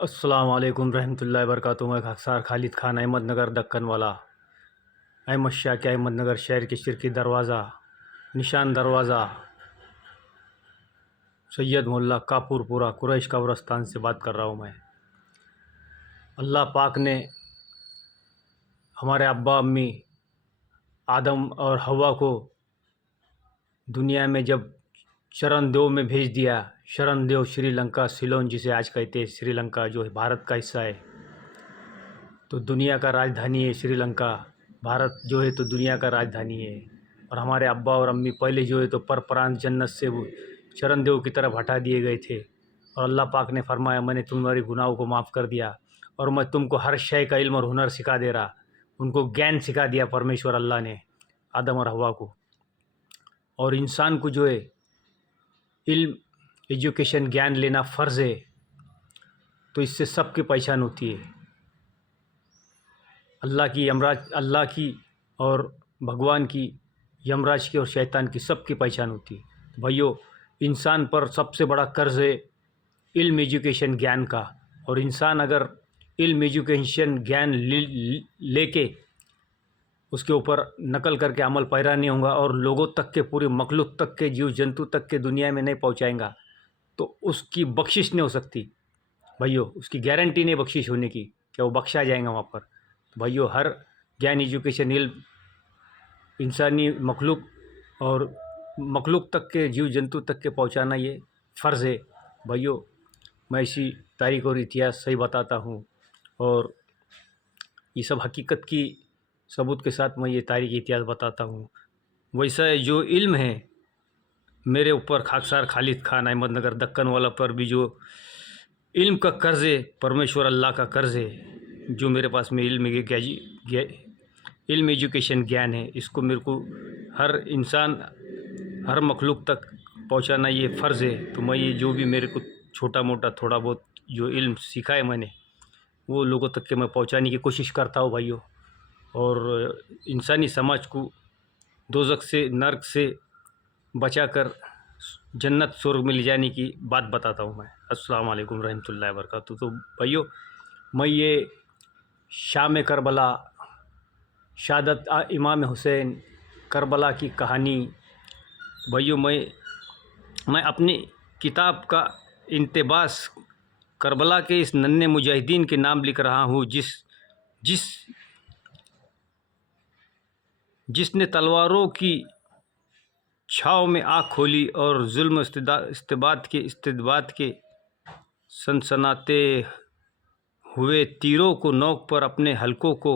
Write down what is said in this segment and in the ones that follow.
अस्सलाम वालेकुम रहमतुल्लाहि वबरकातुहू। मैं खाकसार खालिद खान अहमदनगर दक्कन वाला अहमद शाह के अहमदनगर शहर के शिरकी दरवाज़ा निशान दरवाज़ा सैयद मोहल्ला कापुरपुरा कुरैश कब्रस्तान से बात कर रहा हूँ मैं। अल्लाह पाक ने हमारे अब्बा अम्मी आदम और हवा को दुनिया में जब शरण देव में भेज दिया। शरण देव श्रीलंका सिलोन जिसे आज कहते हैं, श्रीलंका जो है भारत का हिस्सा है, तो दुनिया का राजधानी है श्रीलंका। भारत जो है तो दुनिया का राजधानी है। और हमारे अब्बा और अम्मी पहले जो है तो परप्रांत जन्नत से वो शरण देव की तरफ हटा दिए गए थे। और अल्लाह पाक ने फरमाया, मैंने तुम्हारी गुनाहों को माफ़ कर दिया और मैं तुमको हर शय का इल्म और हुनर सिखा दे रहा। उनको ज्ञान सिखा दिया परमेश्वर अल्लाह ने आदम और हवा को। और इंसान को जो है इल्म, एजुकेशन, ज्ञान लेना फ़र्ज़ है, तो इससे सबकी पहचान होती है। अल्लाह की और भगवान की, यमराज की और शैतान की, सबकी पहचान होती है। तो भाइयों, इंसान पर सबसे बड़ा कर्ज़ है इल्म, एजुकेशन, ज्ञान का। और इंसान अगर इल्म, एजुकेशन, ज्ञान लेके उसके ऊपर नकल करके अमल पैरा नहीं होगा और लोगों तक के, पूरे मखलूक तक के, जीव जंतु तक के दुनिया में नहीं पहुंचाएगा, तो उसकी बख्शिश नहीं हो सकती। भाइयों, उसकी गारंटी नहीं बख्शिश होने की, क्या वो बख्शा जाएगा वहाँ पर। तो भाइयों, हर ज्ञान, एजुकेशन, इल्म इंसानी मखलूक और मखलूक तक के, जीव जंतु तक के पहुँचाना ये फ़र्ज़ है। भाइयों, मैं इसी तारीख़ और इतिहास सही बताता हूँ और ये सब हकीकत की सबूत के साथ मैं ये तारीख़ इतिहास बताता हूँ। वैसा जो इल्म है मेरे ऊपर, खाकसार खालिद खान अहमदनगर दक्कन वाला पर भी जो इल्म का कर्ज़ है, परमेश्वर अल्लाह का कर्ज़ है, जो मेरे पास में इल्म इल्म, एजुकेशन, ज्ञान है, इसको मेरे को हर इंसान, हर मखलूक तक पहुंचाना ये फ़र्ज़ है। तो मैं ये जो भी मेरे को छोटा मोटा थोड़ा बहुत जो इल्म सीखा है मैंने, वो लोगों तक के मैं पहुंचाने की कोशिश करता हूँ भाइयों। और इंसानी समाज को दोज़ख से, नर्क से बचाकर जन्नत, स्वर्ग में ले जाने की बात बताता हूँ मैं। अस्सलाम वालेकुम रहमतुल्लाहि व बरकातुहू। तो भाइयों, मैं ये शाम करबला, शहादत इमाम हुसैन, करबला की कहानी, भाइयों, मैं अपनी किताब का इंतबास करबला के इस नन्हे मुजाहिदीन के नाम लिख रहा हूँ, जिसने तलवारों की छाव में आँख खोली और जुल्म इस्तिबाद के सनसनाते हुए तीरों की नोक पर अपने हल्कों को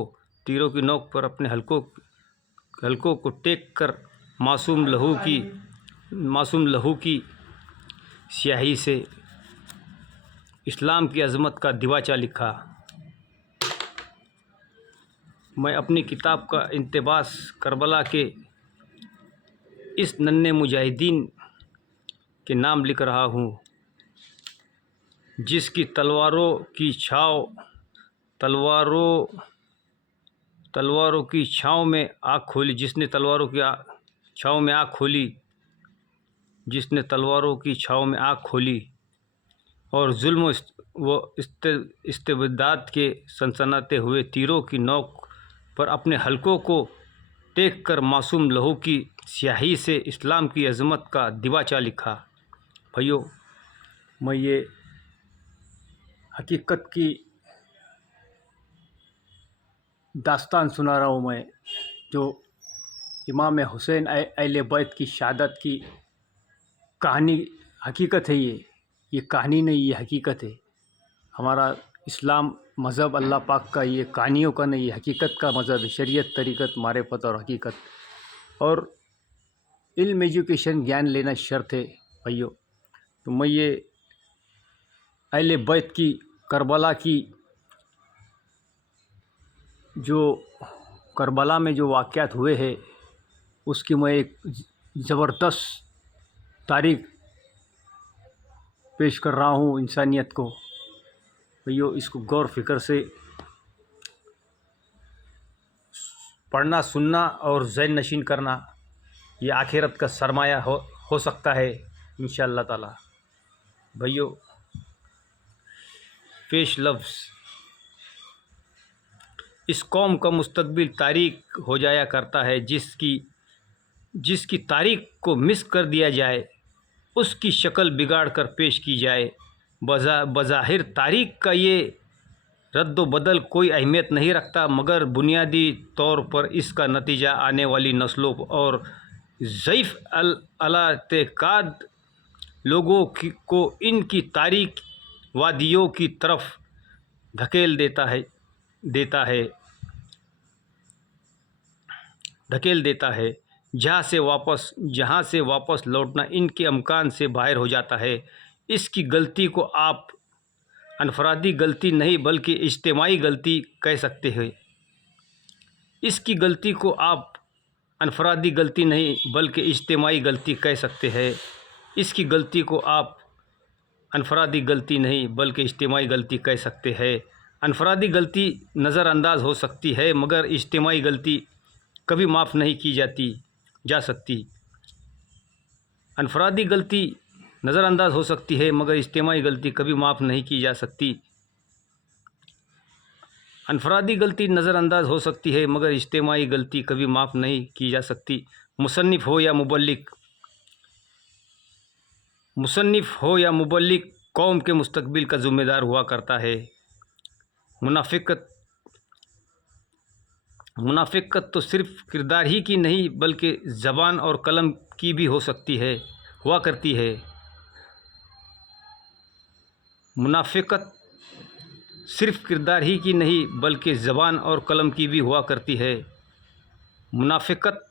टेक कर मासूम लहू की स्याही से इस्लाम की अज़मत का दिवाचा लिखा। मैं अपनी किताब का इंतबास करबला के इस नन्हे मुजाहिदीन के नाम लिख रहा हूँ, जिसकी तलवारों की छाँव में आँख खोली, जिसने तलवारों की छाँव में आँख खोली और जुल्म व इस्तिबदाद के सनसनाते हुए तीरों की नोक पर अपने हल्कों को टेक कर मासूम लहू की स्याही से इस्लाम की अज़मत का दिवाचा लिखा। भाइयों, मैं ये हकीकत की दास्तान सुना रहा हूँ मैं, जो इमाम हुसैन अहले बैत की शहादत की कहानी, हकीकत है ये कहानी नहीं, ये हकीकत है। हमारा इस्लाम मज़हब अल्लाह पाक का ये कहानियों का नहीं, ये हकीकत का मज़हब है। शरीयत, तरीक़त, मारिफत और हकीकत। और इल्म, एजुकेशन, ज्ञान लेना शर्त है भाइयों। तो मैं ये अहले बैत की, करबला की, जो करबला में जो वाक़यात हुए हैं, उसकी मैं एक ज़बरदस्त तारीख़ पेश कर रहा हूँ इंसानियत को। भाइयों, इसको गौर फ़िक्र से पढ़ना, सुनना और ज़हन नशीन करना, ये आखिरत का सरमाया हो सकता है इंशाअल्लाह ताला। भाइयों, पेश लफ्ज़ इस कौम का मुस्तकबिल तारीख हो जाया करता है। जिसकी तारीख को मिस कर दिया जाए, उसकी शक्ल बिगाड़ कर पेश की जाए। बज़ाहिर तारीख का ये रद्द बदल कोई अहमियत नहीं रखता, मगर बुनियादी तौर पर इसका नतीजा आने वाली नस्लों और ज़ईफ़ अल-एतिक़ाद लोगों को इनकी तारीख वादियों की तरफ धकेल देता है जहाँ से वापस लौटना इनके अमकान से बाहर हो जाता है। इसकी गलती को आप अनफरादी गलती नहीं बल्कि इज्तिमाई गलती कह सकते हैं। इसकी गलती को आप अनफरादी गलती नहीं बल्कि इज्तिमाई गलती कह सकते हैं। इसकी गलती को आप अनफरादी गलती नहीं बल्कि इज्तिमाई गलती कह सकते हैं। अनफरादी गलती नज़रअंदाज हो सकती है, मगर इज्तिमाई गलती कभी माफ़ नहीं की जा सकती। अनफरादी गलती नज़रअंदाज हो सकती है, मगर इज्तिमाई गलती कभी माफ़ नहीं की जा सकती। अनफरादी गलती नज़रअंदाज हो सकती है, मगर इज्तिमाई गलती कभी माफ़ नहीं की जा सकती। मुसन्निफ़ हो या मुबल्लिग कौम के मुस्तकबिल का ज़िम्मेदार हुआ करता है। मुनाफ़िक़त तो सिर्फ़ किरदार ही की नहीं बल्कि ज़बान और कलम की भी हुआ करती है। मुनाफ़िक़त सिर्फ़ किरदार ही की नहीं बल्कि ज़बान और कलम की भी हुआ करती है। मुनाफ़िक़त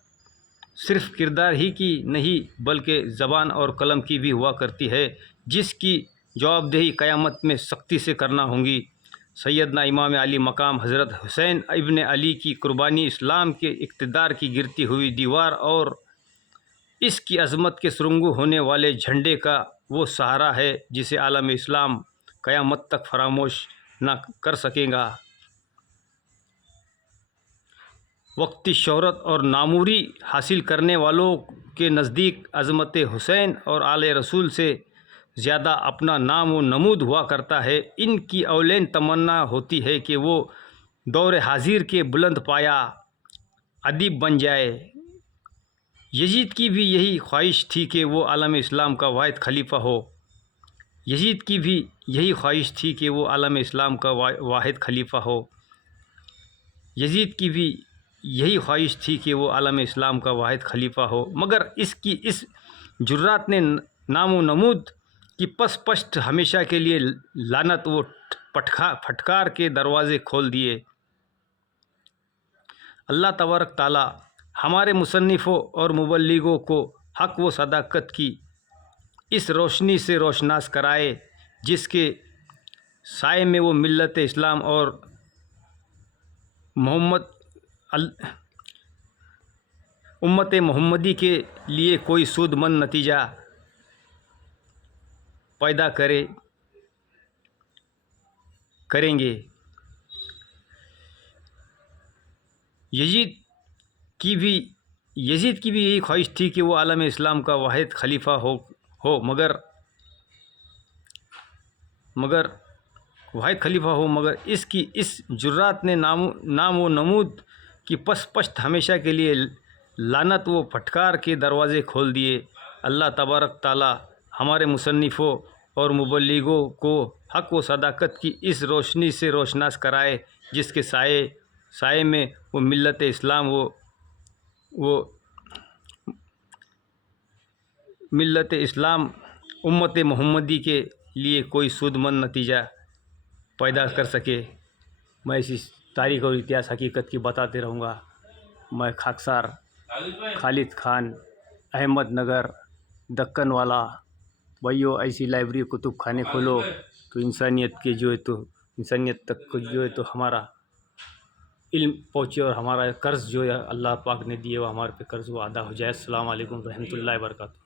सिर्फ़ किरदार ही की नहीं बल्कि ज़बान और कलम की भी हुआ करती है, जिसकी जवाबदेही क़यामत में सख्ती से करना होगी। सैयदना इमाम अली मकाम हज़रत हुसैन इब्न अली की कुर्बानी इस्लाम के इक़्तिदार की गिरती हुई दीवार और इसकी अज़मत के सुरंगू होने वाले झंडे का वो सहारा है जिसे आलम इस्लाम क़यामत तक फरामोश न कर सकेगा। वक्ती शोहरत और नामूरी हासिल करने वालों के नज़दीक अज़मत हुसैन और आले रसूल से ज़्यादा अपना नाम व नमूद हुआ करता है। इनकी औलेन तमन्ना होती है कि वो दौर हाजिर के बुलंद पाया अदीब बन जाए। यजीद की भी यही ख्वाहिश थी कि वो आलम इस्लाम का वाहिद खलीफा हो। यजीद की भी यही ख्वाहिश थी कि वो आलम इस्लाम का वाहिद खलीफा हो। यजीद की भी यही ख्वाहिश थी कि वो आलम इस्लाम का वाहिद खलीफा हो, मगर इसकी इस जुर्रात ने नामो नमूद की पस्ट हमेशा के लिए लानत व फटकार के दरवाज़े खोल दिए। अल्लाह तबारक ताला हमारे मुसन्निफ़ों और मुबल्लिगों को हक़ व सदाकत की इस रोशनी से रोशनास कराए जिसके साए में वो मिल्लत इस्लाम और उम्मत मोहम्मदी के लिए कोई सूदमंद नतीजा पैदा करेंगे। यजीद की भी यही ख्वाहिश थी कि वो आलम इस्लाम का वाहिद खलीफा हो मगर इसकी इस जुर्रात ने नाम व नमूद की पस्ट हमेशा के लिए लानत व फटकार के दरवाज़े खोल दिए। अल्लाह तबारक ताला हमारे मुसन्निफ़ों और मुबल्लिगों को हक़ व सदाकत की इस रोशनी से रोशनास कराए जिसके साए में वो मिल्लत इस्लाम उम्मत मोहम्मदी के लिए कोई सूदमंद नतीजा पैदा कर सके। मैं इसी तारीख़ और इतिहास हकीकत की बताते रहूँगा। मैं खाकसार खालिद खान, अहमदनगर, दक्कन वाला। भाइयों, ऐसी लाइब्रेरी कुतुब खाने खोलो तो इंसानियत तक जो है तो हमारा इल्म पहुँचे और हमारा कर्ज़ जो है अल्लाह पाक ने दिए वो हमारे पे कर्ज़ वो अदा हो जाए। अस्सलाम वालेकुम रहमतुल्लाहि व बरकातहू।